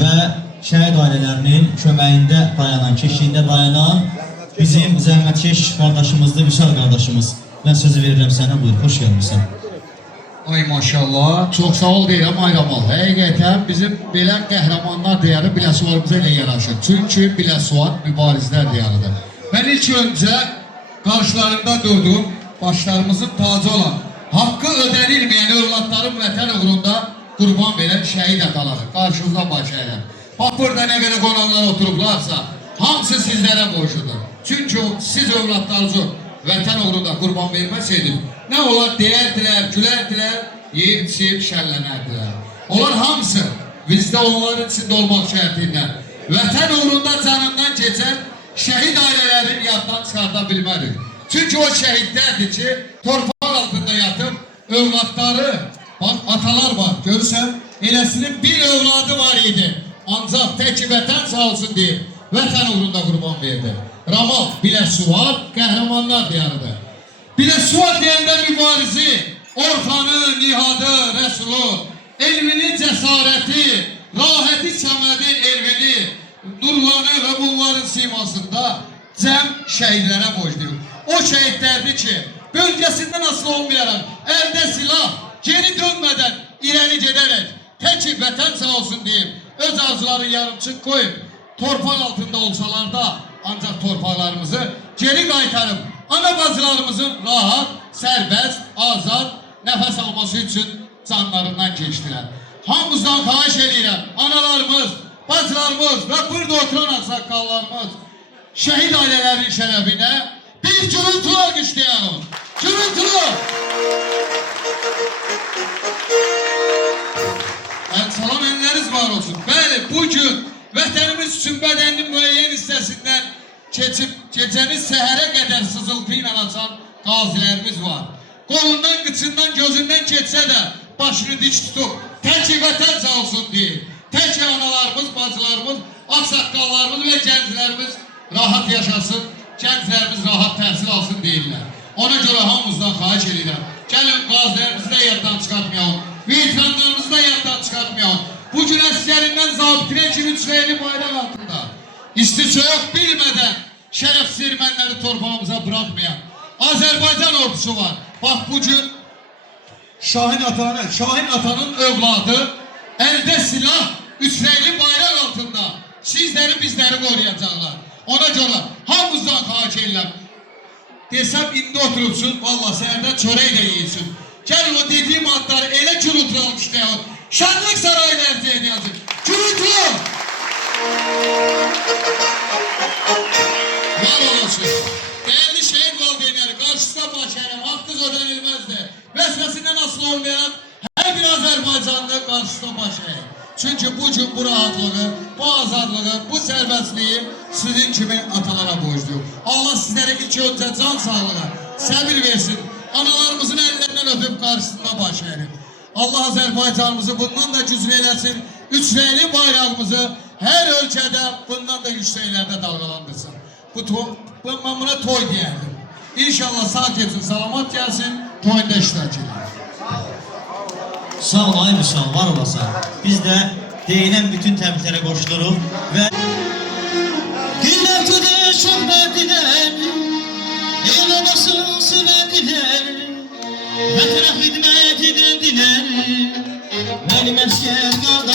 və şəhid ailələrinin köməyində dayanan, keşiyində dayanan bizim zəhmətkeş qardaşımızdır, Vüsal qardaşımız. Mən sözü verirəm sənə, buyur, xoş gəlmişsən. Ay maşallah, çox sağ ol deyirəm Ayramal. Həqiqətən bizim belə qəhrəmanlar diyarı Biləsuvarımıza elə yaraşır. Çünki Biləsuvar mübarizlər diyarıdır. Mən ilk öncə qarşılarında durduğum, başlarımızın tacı olan, haqqı ödənilməyən övladların vətən uğrunda qurban verən şəhid ataları. Qarşınızda baş əyirəm. Bax, burada nə qədər qonaqlar oturublarsa, hamısı sizlərə borçludur. Çünki siz övladlarınızı vətən uğrunda qurban verməsəydiniz, nə olar deyərdilər, gülərdilər, yeyib, içib, şərlənərdilər. Onlar hamısı bizdə onların içində olmaq şərtindən vətən uğrunda canından keçən şəhid ailələrin yaddan çıxarda bilmədik. Çünki o şəhidlərdir ki, torpaq altında yatıb, övladları, bax, atalar var, görürsən, eləsinin bir övladı var idi. Ancaq tək vətən sağ olsun deyib, vətən uğrunda qurban verdi. Ramal, Biləsuvar, qəhrəmanlar diyarıdır. Biləsuvar deyəndə mübarizi, Orxanı, Nihadı, Rəsulu, elmini, cəsarəti, rahəti, səmədi, elmini, nurlanı və bunların simasında cəm şəhidlərə borcluyum. O şəhidlərdir ki, bölgəsindən asılı olmayaraq, əldə silah, geri dönmədən, irəli gedərək, tək vətən sağ olsun deyib, öz arzuları yarımçıq qoyub, torpaq altında olsalar da, ancaq torpaqlarımızı geri qaytarıb, ana bacılarımızın rahat, sərbəst, azad, nəfəs alması üçün canlarından keçdilər. Hamımızdan xahiş edirəm, analarımız, bacılarımız və burada oturan ağsaqqallarımız, şəhid ailələrinin şərəfinə bir gürültülü alqışlayalım. Gürültülü! Salam əlləriniz var olsun. Bəli, bugün vətənimiz üçün bədəninin müəyyən hissəsindən keçib, gecəni səhərə qədər sızıltı ilə açan qazilərimiz var. Qolundan, qıçından, gözündən keçsə də başını dik tutub, tək vətən sağ olsun deyir. Tək analarımız, bacılarımız, ağsaqqallarımız və gənclərimiz rahat yaşasın, gənclərimiz rahat təhsil alsın deyirlər. Ona görə hamımızdan xahiş edirəm. Gəlin qazilərimizi də yaddan çıxartmayalım, veteranlarımızı da yaddan çıxartmayalım. Bugün əskərindən zabitinə kimi Çürəyli bayraq altında isti-soyuq bilmədən şərəfsiz ermənləri torpağımıza bırakmayan Azərbaycan ordusu var. Bax, bugün Şahin atanın övladı əldə silah, Çürəyli bayraq altında sizləri, bizləri qoruyacaqlar. Ona görə hamımızdan xahiş edirəm. Desəm, indi oturursun, valla səhərdən çörək də yiyilsin. Gəlin o dediyim adları elə gürültülü almışlayalım. Şənlik sarayını ərzi edəcək. Gürültülü! Var olasın. Değerli şehit valideynleri, karşısına baş əyirəm, haqqınız ödənilməzdir. Vəsvəsindən asılı olmayan hər bir Azərbaycanlı qarşısına baş əyir. Çünki bugün bu rahatlığı, bu azadlığı, bu sərbəstliyi sizin kimi atalara borcluyum. Allah sizlere ilk öncə can sağlığı, səbir versin. Analarımızın əllərindən öpüb qarşısında baş əyir. Allah Azərbaycanımızı bundan da güclü eləsin. Çürəyli bayrağımızı hər ölkədə bundan da yüksəklərdə dalgalandırsın. Ben buna toy deyərdim. İnşallah sağ getsin, salamat gəlsin, toyunda iştirak edir. Sağ ol, ay Vüsal, var olasa. Biz də deyilən bütün təbriklərə qoşuluruq və Hillətüdə şöhrətilər, el obasın sürətilər, vətənə xidmət edəndilər, mənim əskər qardaşlar.